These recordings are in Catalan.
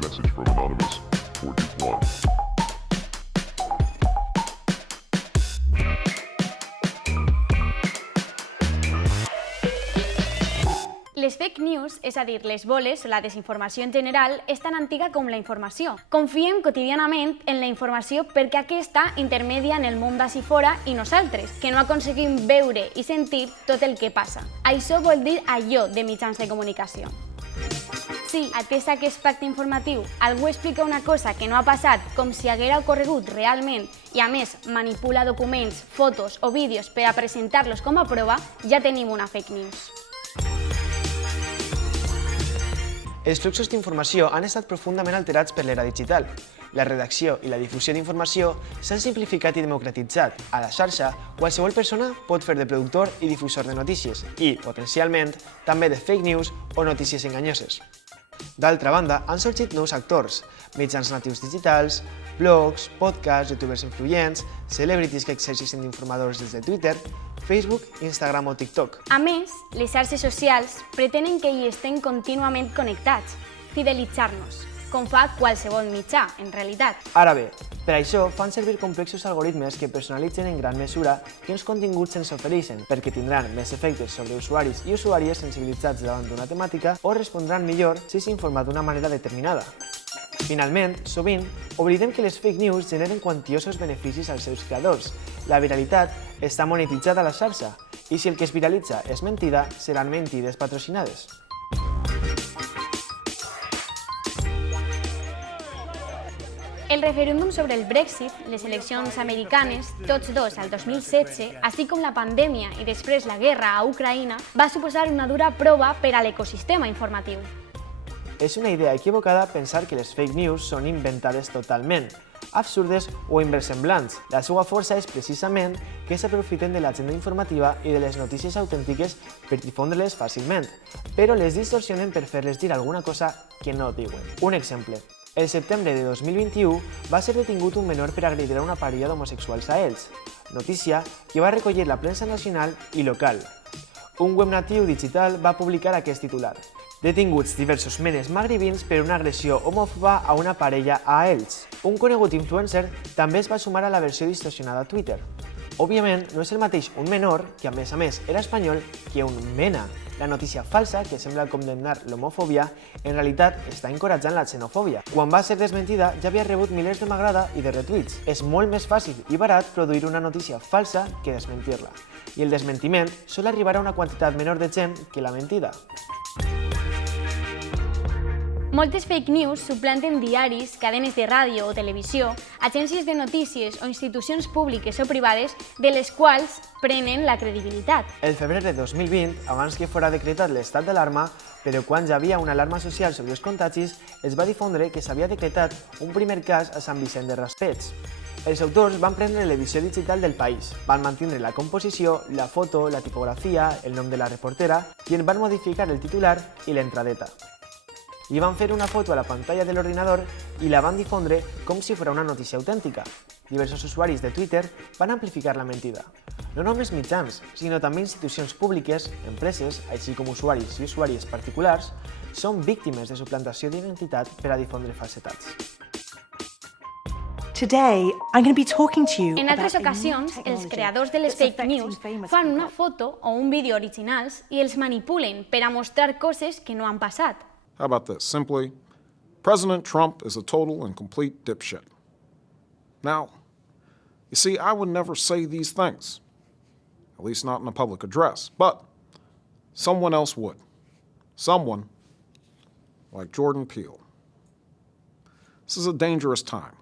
message from Anonymous 421. Les fake news, és a dir, les boles o la desinformació en general, és tan antiga com la informació. Confiem quotidianament en la informació perquè aquesta intermedia en el món d'ací fora i nosaltres, que no aconseguim veure i sentir tot el que passa. Això vol dir allò de mitjans de comunicació. Si, atès aquest pacte informatiu, algú explica una cosa que no ha passat com si haguera ocorregut realment i a més manipula documents, fotos o vídeos per a presentar-los com a prova, ja tenim una fake news. Els fluxos d'informació han estat profundament alterats per l'era digital. La redacció i la difusió d'informació s'han simplificat i democratitzat. A la xarxa, qualsevol persona pot fer de productor i difusor de notícies i, potencialment, també de fake news o notícies enganyoses. D'altra banda, han sorgit nous actors, mitjans natius digitals, blogs, podcasts, youtubers influents, celebrities que exerceixen d'informadors des de Twitter, Facebook, Instagram o TikTok. A més, les xarxes socials pretenen que hi estem contínuament connectats, fidelitzar-nos, com fa qualsevol mitjà, en realitat. Ara bé, per això fan servir complexos algoritmes que personalitzen en gran mesura quins continguts ens ofereixen, perquè tindran més efectes sobre usuaris i usuàries sensibilitzats davant d'una temàtica o respondran millor si s'informa d'una manera determinada. Finalment, sovint, oblidem que les fake news generen quantiosos beneficis als seus creadors. La viralitat està monetitzada a la xarxa, i si el que es viralitza és mentida, seran mentides patrocinades. El referèndum sobre el Brexit, les eleccions americanes, tots dos al 2016, així com la pandèmia i després la guerra a Ucraïna, va suposar una dura prova per a l'ecosistema informatiu. És una idea equivocada pensar que les fake news són inventades totalment, absurdes o inversemblants. La seva força és precisament que s'aprofiten de l'agenda informativa i de les notícies autèntiques per difondre-les fàcilment, però les distorsionen per fer-les dir alguna cosa que no diuen. Un exemple. El setembre de 2021 va ser detingut un menor per agredir a una parella d'homosexuals a Elx, notícia que va recollir la premsa nacional i local. Un web natiu digital va publicar aquest titular. Detinguts diversos menes magribins per una agressió homòfoba a una parella a Elx. Un conegut influencer també es va sumar a la versió distorsionada a Twitter. Òbviament, no és el mateix un menor, que a més era espanyol, que un mena. La notícia falsa, que sembla condemnar l'homofòbia, en realitat està encoratjant la xenofòbia. Quan va ser desmentida, ja havia rebut milers de m'agrada i de retuits. És molt més fàcil i barat produir una notícia falsa que desmentir-la. I el desmentiment sol arribar a una quantitat menor de gent que la mentida. Moltes fake news suplanten diaris, cadenes de ràdio o televisió, agències de notícies o institucions públiques o privades de les quals prenen la credibilitat. El febrer de 2020, abans que fora decretat l'estat d'alarma, però quan ja havia una alarma social sobre els contagis, es va difondre que s'havia decretat un primer cas a Sant Vicent de Raspeig. Els autors van prendre l'edició digital del País, van mantenir la composició, la foto, la tipografia, el nom de la reportera i en van modificar el titular i l'entradeta. Li van fer una foto a la pantalla de l'ordinador i la van difondre com si fos una notícia autèntica. Diversos usuaris de Twitter van amplificar la mentida. No només mitjans, sinó també institucions públiques, empreses, així com usuaris i usuàries particulars, són víctimes de suplantació d'identitat per a difondre falsetats. Today, I'm going to be talking to you En altres ocasions, els creadors de les fake news fan una foto o un vídeo originals i els manipulen per a mostrar coses que no han passat. How about this? Simply, President Trump is a total and complete dipshit. Now, you see, I would never say these things, at least not in a public address, but someone else would. Someone like Jordan Peele. This is a dangerous time.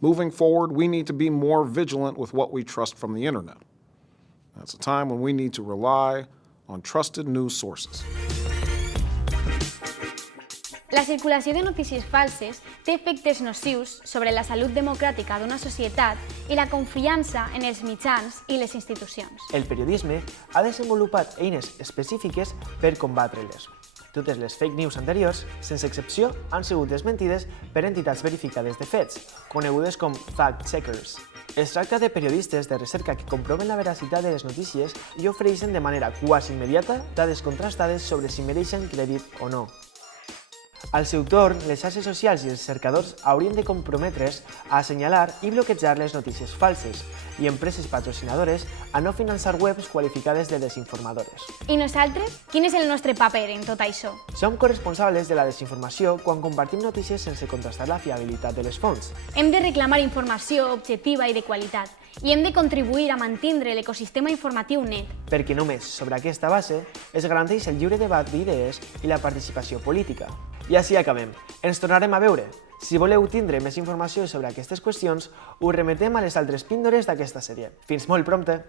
Moving forward, we need to be more vigilant with what we trust from the internet. That's a time when we need to rely on trusted news sources. La circulació de notícies falses té efectes nocius sobre la salut democràtica d'una societat i la confiança en els mitjans i les institucions. El periodisme ha desenvolupat eines específiques per combatre-les. Totes les fake news anteriors, sense excepció, han sigut desmentides per entitats verificades de fets, conegudes com fact-checkers. Es tracta de periodistes de recerca que comproven la veracitat de les notícies i ofereixen de manera quasi immediata dades contrastades sobre si mereixen crèdit o no. Al seu torn, les xarxes socials i els cercadors haurien de comprometre's a assenyalar i bloquejar les notícies falses i empreses patrocinadores a no finançar webs qualificades de desinformadores. I nosaltres? Quin és el nostre paper en tot això? Som corresponsables de la desinformació quan compartim notícies sense contrastar la fiabilitat de les fonts. Hem de reclamar informació objectiva i de qualitat i hem de contribuir a mantindre l'ecosistema informatiu net. Perquè només sobre aquesta base es garanteix el lliure debat d'idees i la participació política. I així acabem. Ens tornarem a veure. Si voleu tindre més informació sobre aquestes qüestions, us remetem a les altres píndoles d'aquesta sèrie. Fins molt prompte!